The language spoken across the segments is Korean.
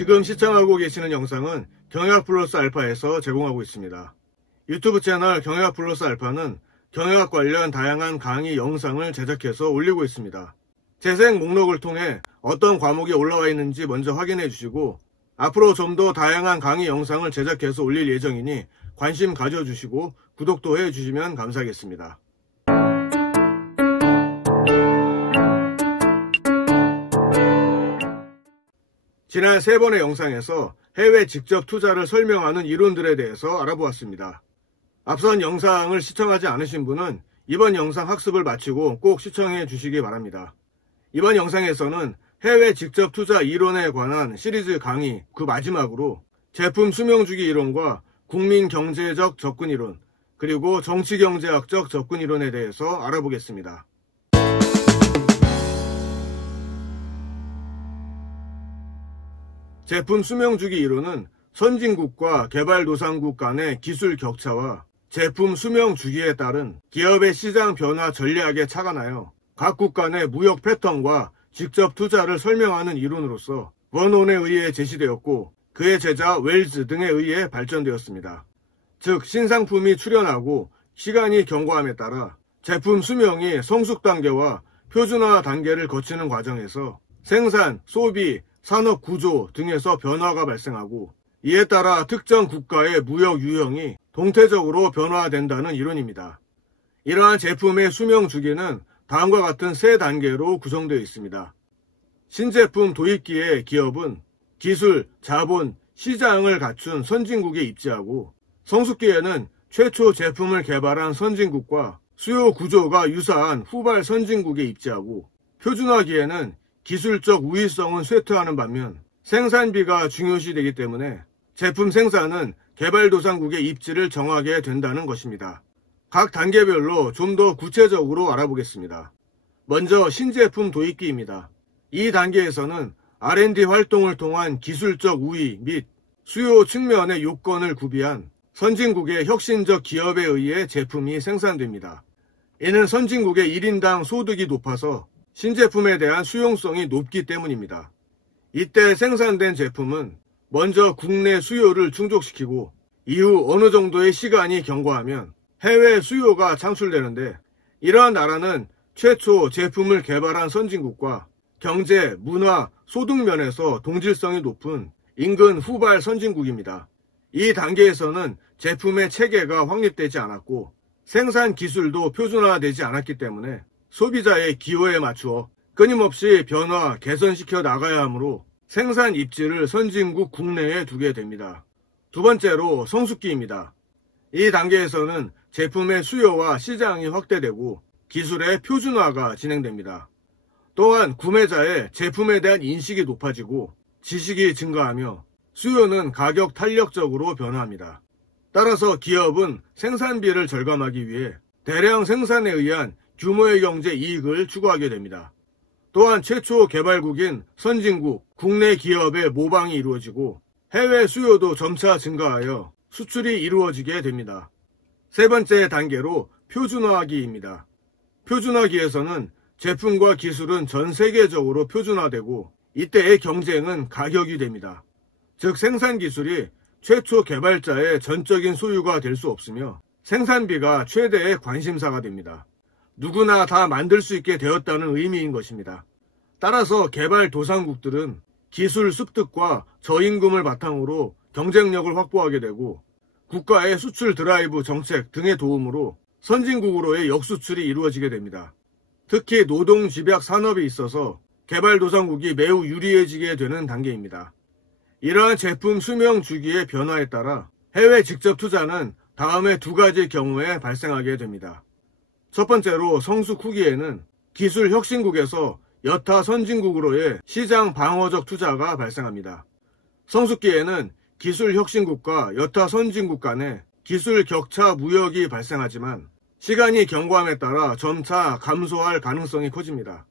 지금 시청하고 계시는 영상은 경영학 플러스 알파에서 제공하고 있습니다. 유튜브 채널 경영학 플러스 알파는 경영학 관련 다양한 강의 영상을 제작해서 올리고 있습니다. 재생 목록을 통해 어떤 과목이 올라와 있는지 먼저 확인해 주시고 앞으로 좀 더 다양한 강의 영상을 제작해서 올릴 예정이니 관심 가져주시고 구독도 해주시면 감사하겠습니다. 지난 3번의 영상에서 해외 직접 투자를 설명하는 이론들에 대해서 알아보았습니다. 앞선 영상을 시청하지 않으신 분은 이번 영상 학습을 마치고 꼭 시청해 주시기 바랍니다. 이번 영상에서는 해외 직접 투자 이론에 관한 시리즈 강의 그 마지막으로 제품 수명주기 이론과 국민경제적 접근 이론, 그리고 정치경제학적 접근 이론에 대해서 알아보겠습니다. 제품 수명주기 이론은 선진국과 개발도상국 간의 기술 격차와 제품 수명 주기에 따른 기업의 시장 변화 전략에 착안하여 각국 간의 무역 패턴과 직접 투자를 설명하는 이론으로서 버논에 의해 제시되었고 그의 제자 웰즈 등에 의해 발전되었습니다. 즉 신상품이 출현하고 시간이 경과함에 따라 제품 수명이 성숙 단계와 표준화 단계를 거치는 과정에서 생산, 소비, 산업 구조 등에서 변화가 발생하고 이에 따라 특정 국가의 무역 유형이 동태적으로 변화된다는 이론입니다. 이러한 제품의 수명 주기는 다음과 같은 3단계로 구성되어 있습니다. 신제품 도입기에 기업은 기술, 자본, 시장을 갖춘 선진국에 입지하고 성숙기에는 최초 제품을 개발한 선진국과 수요 구조가 유사한 후발 선진국에 입지하고 표준화기에는 기술적 우위성은 쇠퇴하는 반면 생산비가 중요시되기 때문에 제품 생산은 개발도상국의 입지를 정하게 된다는 것입니다. 각 단계별로 좀 더 구체적으로 알아보겠습니다. 먼저 신제품 도입기입니다. 이 단계에서는 R&D 활동을 통한 기술적 우위 및 수요 측면의 요건을 구비한 선진국의 혁신적 기업에 의해 제품이 생산됩니다. 이는 선진국의 1인당 소득이 높아서 신제품에 대한 수용성이 높기 때문입니다. 이때 생산된 제품은 먼저 국내 수요를 충족시키고 이후 어느 정도의 시간이 경과하면 해외 수요가 창출되는데 이러한 나라는 최초 제품을 개발한 선진국과 경제, 문화, 소득 면에서 동질성이 높은 인근 후발 선진국입니다. 이 단계에서는 제품의 체계가 확립되지 않았고 생산 기술도 표준화되지 않았기 때문에 소비자의 기호에 맞추어 끊임없이 변화, 개선시켜 나가야 하므로 생산 입지를 선진국 국내에 두게 됩니다. 두 번째로 성숙기입니다. 이 단계에서는 제품의 수요와 시장이 확대되고 기술의 표준화가 진행됩니다. 또한 구매자의 제품에 대한 인식이 높아지고 지식이 증가하며 수요는 가격 탄력적으로 변화합니다. 따라서 기업은 생산비를 절감하기 위해 대량 생산에 의한 규모의 경제 이익을 추구하게 됩니다. 또한 최초 개발국인 선진국, 국내 기업의 모방이 이루어지고 해외 수요도 점차 증가하여 수출이 이루어지게 됩니다. 세 번째 단계로 표준화기입니다. 표준화기에서는 제품과 기술은 전 세계적으로 표준화되고 이때의 경쟁은 가격이 됩니다. 즉 생산 기술이 최초 개발자의 전적인 소유가 될 수 없으며 생산비가 최대의 관심사가 됩니다. 누구나 다 만들 수 있게 되었다는 의미인 것입니다. 따라서 개발도상국들은 기술 습득과 저임금을 바탕으로 경쟁력을 확보하게 되고 국가의 수출 드라이브 정책 등의 도움으로 선진국으로의 역수출이 이루어지게 됩니다. 특히 노동 집약 산업에 있어서 개발도상국이 매우 유리해지게 되는 단계입니다. 이러한 제품 수명 주기의 변화에 따라 해외 직접 투자는 다음의 2가지 경우에 발생하게 됩니다. 첫 번째로 성숙 후기에는 기술 혁신국에서 여타 선진국으로의 시장 방어적 투자가 발생합니다. 성숙기에는 기술 혁신국과 여타 선진국 간의 기술 격차 무역이 발생하지만 시간이 경과함에 따라 점차 감소할 가능성이 커집니다.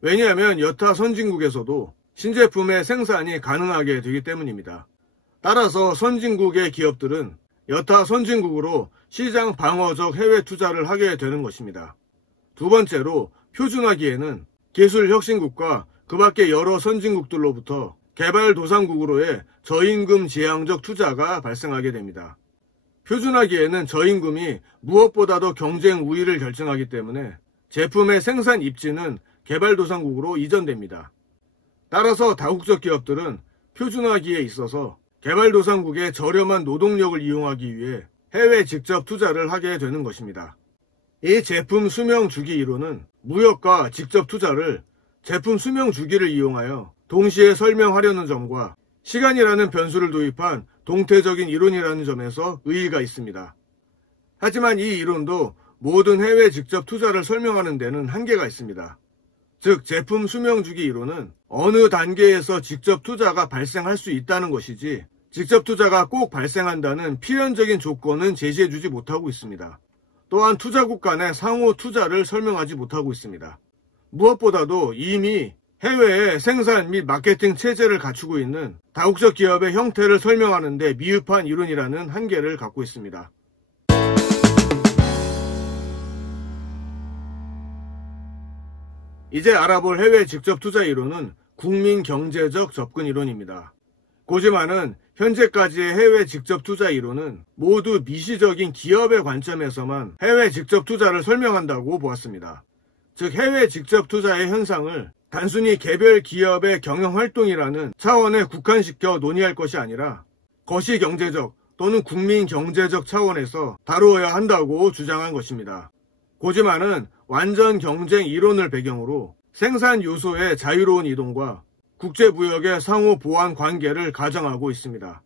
왜냐하면 여타 선진국에서도 신제품의 생산이 가능하게 되기 때문입니다. 따라서 선진국의 기업들은 여타 선진국으로 시장 방어적 해외 투자를 하게 되는 것입니다. 두 번째로 표준화기에는 기술 혁신국과 그 밖의 여러 선진국들로부터 개발도상국으로의 저임금 지향적 투자가 발생하게 됩니다. 표준화기에는 저임금이 무엇보다도 경쟁 우위를 결정하기 때문에 제품의 생산 입지는 개발도상국으로 이전됩니다. 따라서 다국적 기업들은 표준화기에 있어서 개발도상국의 저렴한 노동력을 이용하기 위해 해외 직접 투자를 하게 되는 것입니다. 이 제품 수명 주기 이론은 무역과 직접 투자를 제품 수명 주기를 이용하여 동시에 설명하려는 점과 시간이라는 변수를 도입한 동태적인 이론이라는 점에서 의의가 있습니다. 하지만 이 이론도 모든 해외 직접 투자를 설명하는 데는 한계가 있습니다. 즉 제품 수명 주기 이론은 어느 단계에서 직접 투자가 발생할 수 있다는 것이지 직접 투자가 꼭 발생한다는 필연적인 조건은 제시해주지 못하고 있습니다. 또한 투자국 간의 상호 투자를 설명하지 못하고 있습니다. 무엇보다도 이미 해외에 생산 및 마케팅 체제를 갖추고 있는 다국적 기업의 형태를 설명하는 데 미흡한 이론이라는 한계를 갖고 있습니다. 이제 알아볼 해외 직접 투자 이론은 국민 경제적 접근 이론입니다. 고지만은 현재까지의 해외 직접 투자 이론은 모두 미시적인 기업의 관점에서만 해외 직접 투자를 설명한다고 보았습니다. 즉 해외 직접 투자의 현상을 단순히 개별 기업의 경영활동이라는 차원에 국한시켜 논의할 것이 아니라 거시경제적 또는 국민 경제적 차원에서 다루어야 한다고 주장한 것입니다. 고지만은 완전 경쟁 이론을 배경으로 생산 요소의 자유로운 이동과 국제무역의 상호 보완 관계를 가정하고 있습니다.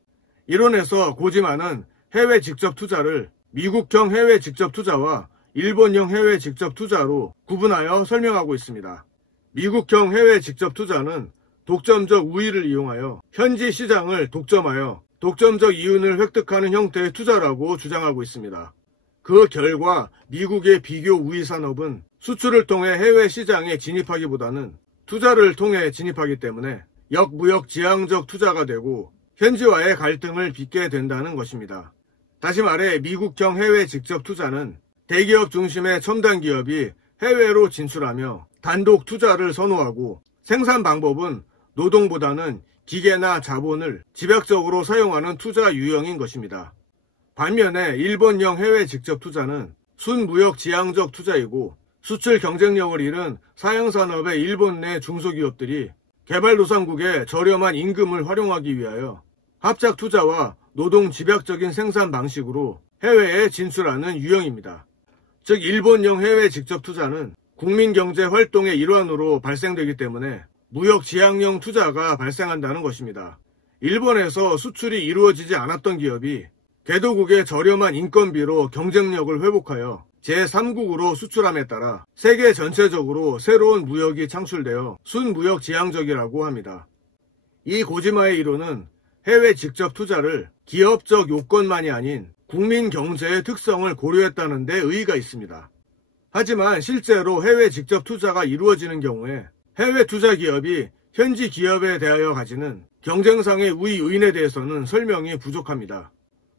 이론에서 고지만은 해외 직접 투자를 미국형 해외 직접 투자와 일본형 해외 직접 투자로 구분하여 설명하고 있습니다. 미국형 해외 직접 투자는 독점적 우위를 이용하여 현지 시장을 독점하여 독점적 이윤을 획득하는 형태의 투자라고 주장하고 있습니다. 그 결과 미국의 비교 우위 산업은 수출을 통해 해외 시장에 진입하기보다는 투자를 통해 진입하기 때문에 역무역 지향적 투자가 되고 현지와의 갈등을 빚게 된다는 것입니다. 다시 말해 미국형 해외 직접 투자는 대기업 중심의 첨단 기업이 해외로 진출하며 단독 투자를 선호하고 생산 방법은 노동보다는 기계나 자본을 집약적으로 사용하는 투자 유형인 것입니다. 반면에 일본형 해외 직접 투자는 순무역 지향적 투자이고 수출 경쟁력을 잃은 사양산업의 일본 내 중소기업들이 개발도상국의 저렴한 임금을 활용하기 위하여 합작 투자와 노동 집약적인 생산 방식으로 해외에 진출하는 유형입니다. 즉 일본형 해외 직접 투자는 국민경제 활동의 일환으로 발생되기 때문에 무역 지향형 투자가 발생한다는 것입니다. 일본에서 수출이 이루어지지 않았던 기업이 개도국의 저렴한 인건비로 경쟁력을 회복하여 제3국으로 수출함에 따라 세계 전체적으로 새로운 무역이 창출되어 순무역 지향적이라고 합니다. 이 고지마의 이론은 해외 직접 투자를 기업적 요건만이 아닌 국민 경제의 특성을 고려했다는 데 의의가 있습니다. 하지만 실제로 해외 직접 투자가 이루어지는 경우에 해외 투자 기업이 현지 기업에 대하여 가지는 경쟁상의 우위 요인에 대해서는 설명이 부족합니다.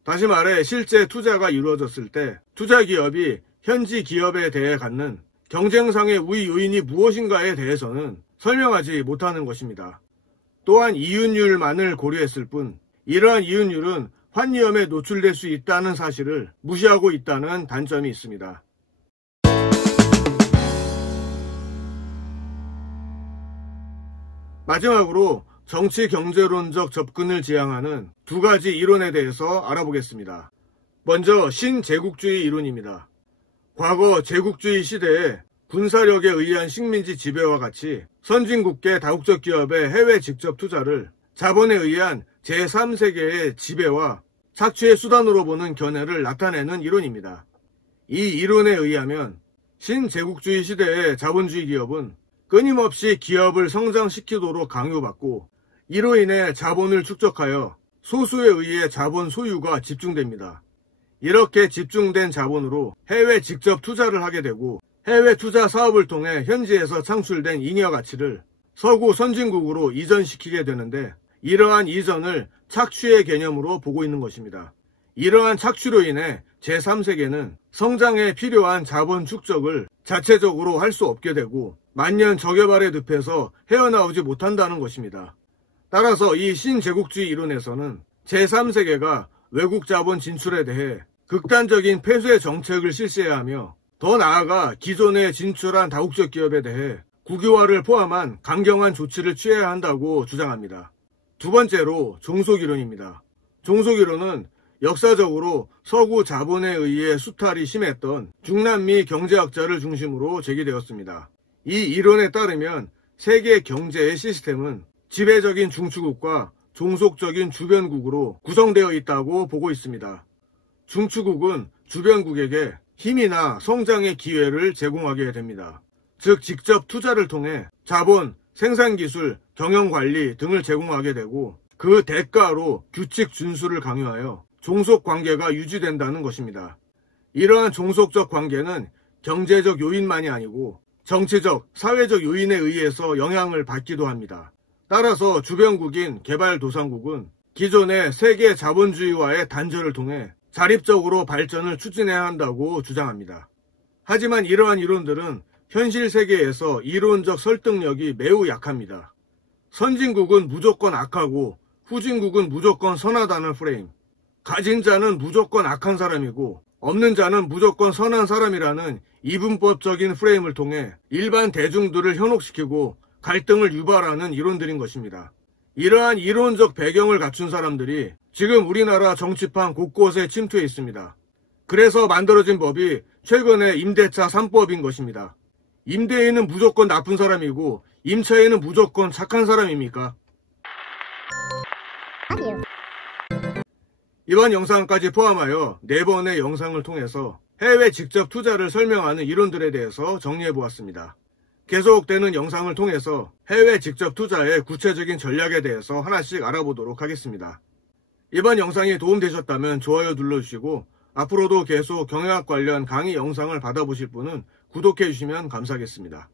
다시 말해 실제 투자가 이루어졌을 때 투자 기업이 현지 기업에 대해 갖는 경쟁상의 우위 요인이 무엇인가에 대해서는 설명하지 못하는 것입니다. 또한 이윤율만을 고려했을 뿐 이러한 이윤율은 환위험에 노출될 수 있다는 사실을 무시하고 있다는 단점이 있습니다. 마지막으로 정치 경제론적 접근을 지향하는 두 가지 이론에 대해서 알아보겠습니다. 먼저 신제국주의 이론입니다. 과거 제국주의 시대에 군사력에 의한 식민지 지배와 같이 선진국계 다국적 기업의 해외 직접 투자를 자본에 의한 제3세계의 지배와 착취의 수단으로 보는 견해를 나타내는 이론입니다. 이 이론에 의하면 신제국주의 시대의 자본주의 기업은 끊임없이 기업을 성장시키도록 강요받고 이로 인해 자본을 축적하여 소수에 의해 자본 소유가 집중됩니다. 이렇게 집중된 자본으로 해외 직접 투자를 하게 되고 해외 투자 사업을 통해 현지에서 창출된 잉여 가치를 서구 선진국으로 이전시키게 되는데 이러한 이전을 착취의 개념으로 보고 있는 것입니다. 이러한 착취로 인해 제3세계는 성장에 필요한 자본 축적을 자체적으로 할 수 없게 되고 만년 저개발의 늪에서 헤어나오지 못한다는 것입니다. 따라서 이 신제국주의 이론에서는 제3세계가 외국 자본 진출에 대해 극단적인 폐쇄 정책을 실시해야 하며 더 나아가 기존에 진출한 다국적 기업에 대해 국유화를 포함한 강경한 조치를 취해야 한다고 주장합니다. 두 번째로 종속이론입니다. 종속이론은 역사적으로 서구 자본에 의해 수탈이 심했던 중남미 경제학자를 중심으로 제기되었습니다. 이 이론에 따르면 세계 경제의 시스템은 지배적인 중추국과 종속적인 주변국으로 구성되어 있다고 보고 있습니다. 중추국은 주변국에게 힘이나 성장의 기회를 제공하게 됩니다. 즉 직접 투자를 통해 자본, 생산기술, 경영관리 등을 제공하게 되고 그 대가로 규칙 준수를 강요하여 종속관계가 유지된다는 것입니다. 이러한 종속적 관계는 경제적 요인만이 아니고 정치적, 사회적 요인에 의해서 영향을 받기도 합니다. 따라서 주변국인 개발도상국은 기존의 세계 자본주의와의 단절을 통해 자립적으로 발전을 추진해야 한다고 주장합니다. 하지만 이러한 이론들은 현실 세계에서 이론적 설득력이 매우 약합니다. 선진국은 무조건 악하고 후진국은 무조건 선하다는 프레임, 가진 자는 무조건 악한 사람이고 없는 자는 무조건 선한 사람이라는 이분법적인 프레임을 통해 일반 대중들을 현혹시키고 갈등을 유발하는 이론들인 것입니다. 이러한 이론적 배경을 갖춘 사람들이 지금 우리나라 정치판 곳곳에 침투해 있습니다. 그래서 만들어진 법이 최근에 임대차 3법인 것입니다. 임대인은 무조건 나쁜 사람이고 임차인은 무조건 착한 사람입니까? 아니요. 이번 영상까지 포함하여 4번의 영상을 통해서 해외 직접 투자를 설명하는 이론들에 대해서 정리해보았습니다. 계속되는 영상을 통해서 해외 직접 투자의 구체적인 전략에 대해서 하나씩 알아보도록 하겠습니다. 이번 영상이 도움되셨다면 좋아요 눌러주시고 앞으로도 계속 경영학 관련 강의 영상을 받아보실 분은 구독해주시면 감사하겠습니다.